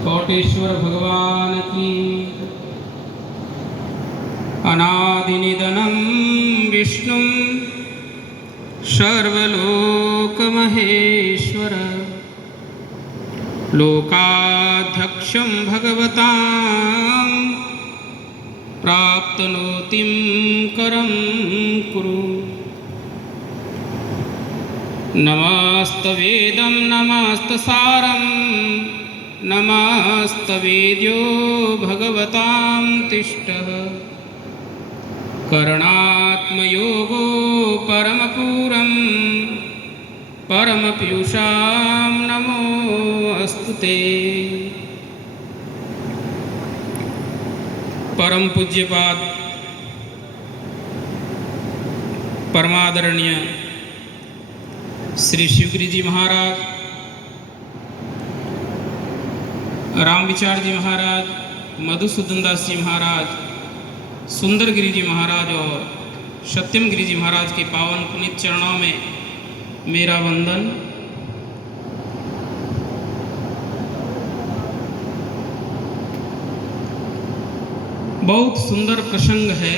कोटेश्वर भगवान की। अनादिनिधनं विष्णुं सर्वलोकमहेश्वर लोकाध्यक्षं भगवतां प्राप्तनोतिं करं कुरु। नमस्तवेदं नमस्तसारं नमस्तवेद्यो भगवतां तिष्ठः। करणात्मयोगो परमपूरं परमपीयूषां नमोऽस्तुते। परम पूज्यपाद परमादरणीय श्री शिवगिरी जी महाराज, राम विचार जी महाराज, मधुसूदन दास जी महाराज, सुंदर गिरी जी महाराज और सत्यम गिरी जी महाराज के पावन पुनीत चरणों में मेरा वंदन। बहुत सुंदर प्रसंग है।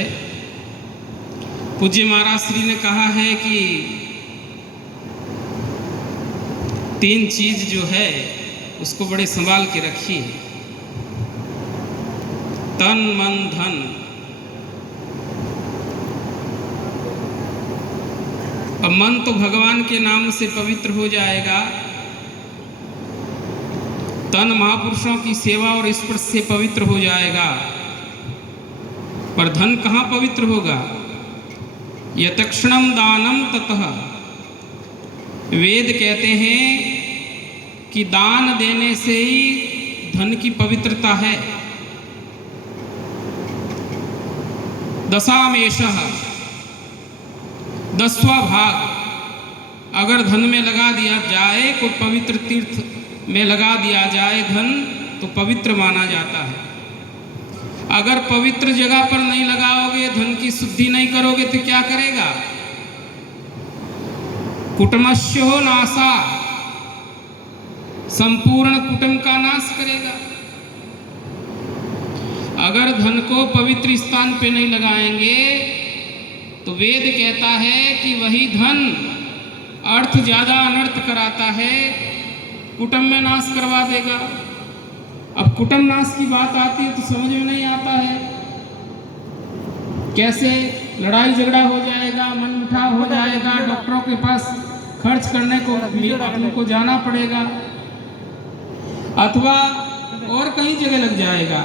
पूज्य महाराज श्री ने कहा है कि 3 चीज जो है उसको बड़े संभाल के रखिए, तन मन धन। अब मन तो भगवान के नाम से पवित्र हो जाएगा, तन महापुरुषों की सेवा और स्पर्श से पवित्र हो जाएगा, पर धन कहाँ पवित्र होगा? यतक्षणम दानम ततः। वेद कहते हैं कि दान देने से ही धन की पवित्रता है। दशामेशः, 10वां भाग अगर धन में लगा दिया जाए, कोई पवित्र तीर्थ में लगा दिया जाए धन, तो पवित्र माना जाता है। अगर पवित्र जगह पर नहीं लगाओगे, धन की शुद्धि नहीं करोगे, तो क्या करेगा? कुटुम्बस्य हो नाशा, संपूर्ण कुटुंब का नाश करेगा। अगर धन को पवित्र स्थान पे नहीं लगाएंगे तो वेद कहता है कि वही धन अर्थ ज्यादा अनर्थ कराता है, कुटुंब में नाश करवा देगा। अब कुटुंब नाश की बात आती है तो समझ में नहीं आता है, कैसे लड़ाई झगड़ा हो जाएगा, मन मुटाव हो जाएगा, डॉक्टरों के पास खर्च करने को अपने को जाना पड़ेगा, अथवा और कहीं जगह लग जाएगा।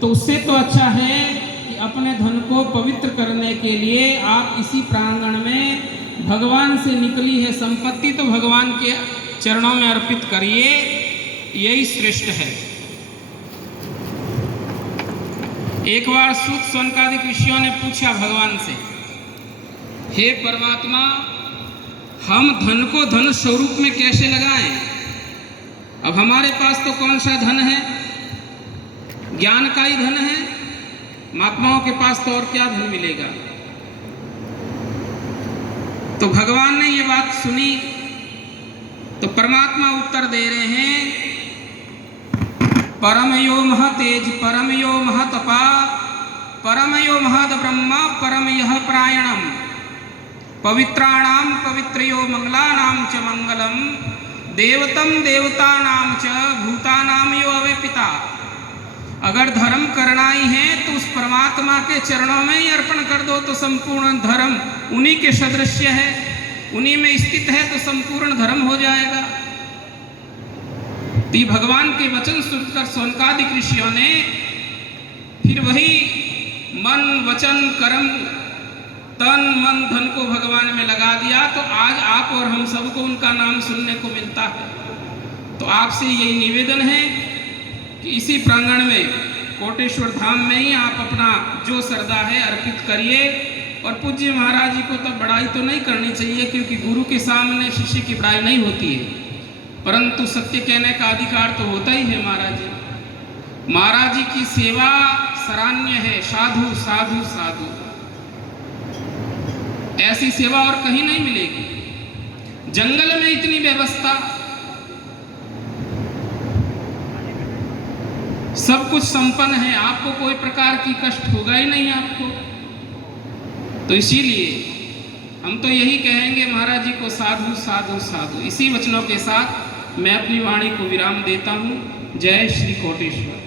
तो उससे तो अच्छा है कि अपने धन को पवित्र करने के लिए आप इसी प्रांगण में भगवान से निकली है संपत्ति तो भगवान के चरणों में अर्पित करिए, यही श्रेष्ठ है। एक बार सूत सनकादिक ऋषियों ने पूछा भगवान से, हे परमात्मा, हम धन को धन स्वरूप में कैसे लगाएं? अब हमारे पास तो कौन सा धन है? ज्ञान का ही धन है। महात्माओं के पास तो और क्या धन मिलेगा? तो भगवान ने ये बात सुनी तो परमात्मा उत्तर दे रहे हैं, परम यो महतेज, परम यो महतपा, परम यो महद ब्रह्मा, परम यह प्रायणम, पवित्राणाम पवित्रयो मंगलानाम च मंगलम, देवतम देवतानाम च भूतानाम यो अवे पिता। अगर धर्म करना ही है तो उस परमात्मा के चरणों में ही अर्पण कर दो, तो संपूर्ण धर्म उन्हीं के सदृश्य है, उन्हीं में स्थित है, तो संपूर्ण धर्म हो जाएगा। तो भगवान के वचन सुनकर सौनकादिक ऋषियों ने फिर वही मन वचन कर्म तन मन धन को भगवान में लगा दिया। तो आज आप और हम सबको उनका नाम सुनने को मिलता है। तो आपसे यही निवेदन है कि इसी प्रांगण में कोटेश्वर धाम में ही आप अपना जो श्रद्धा है अर्पित करिए। और पूज्य महाराज जी को तब बड़ाई तो नहीं करनी चाहिए, क्योंकि गुरु के सामने शिष्य की बड़ाई नहीं होती है, परंतु सत्य कहने का अधिकार तो होता ही है। महाराज जी की सेवा सराहनीय है। साधु साधु साधु, ऐसी सेवा और कहीं नहीं मिलेगी। जंगल में इतनी व्यवस्था, सब कुछ संपन्न है, आपको कोई प्रकार की कष्ट होगा ही नहीं आपको। तो इसीलिए हम तो यही कहेंगे महाराज जी को, साधु साधु साधु। इसी वचनों के साथ मैं अपनी वाणी को विराम देता हूँ। जय श्री कोटेश्वर।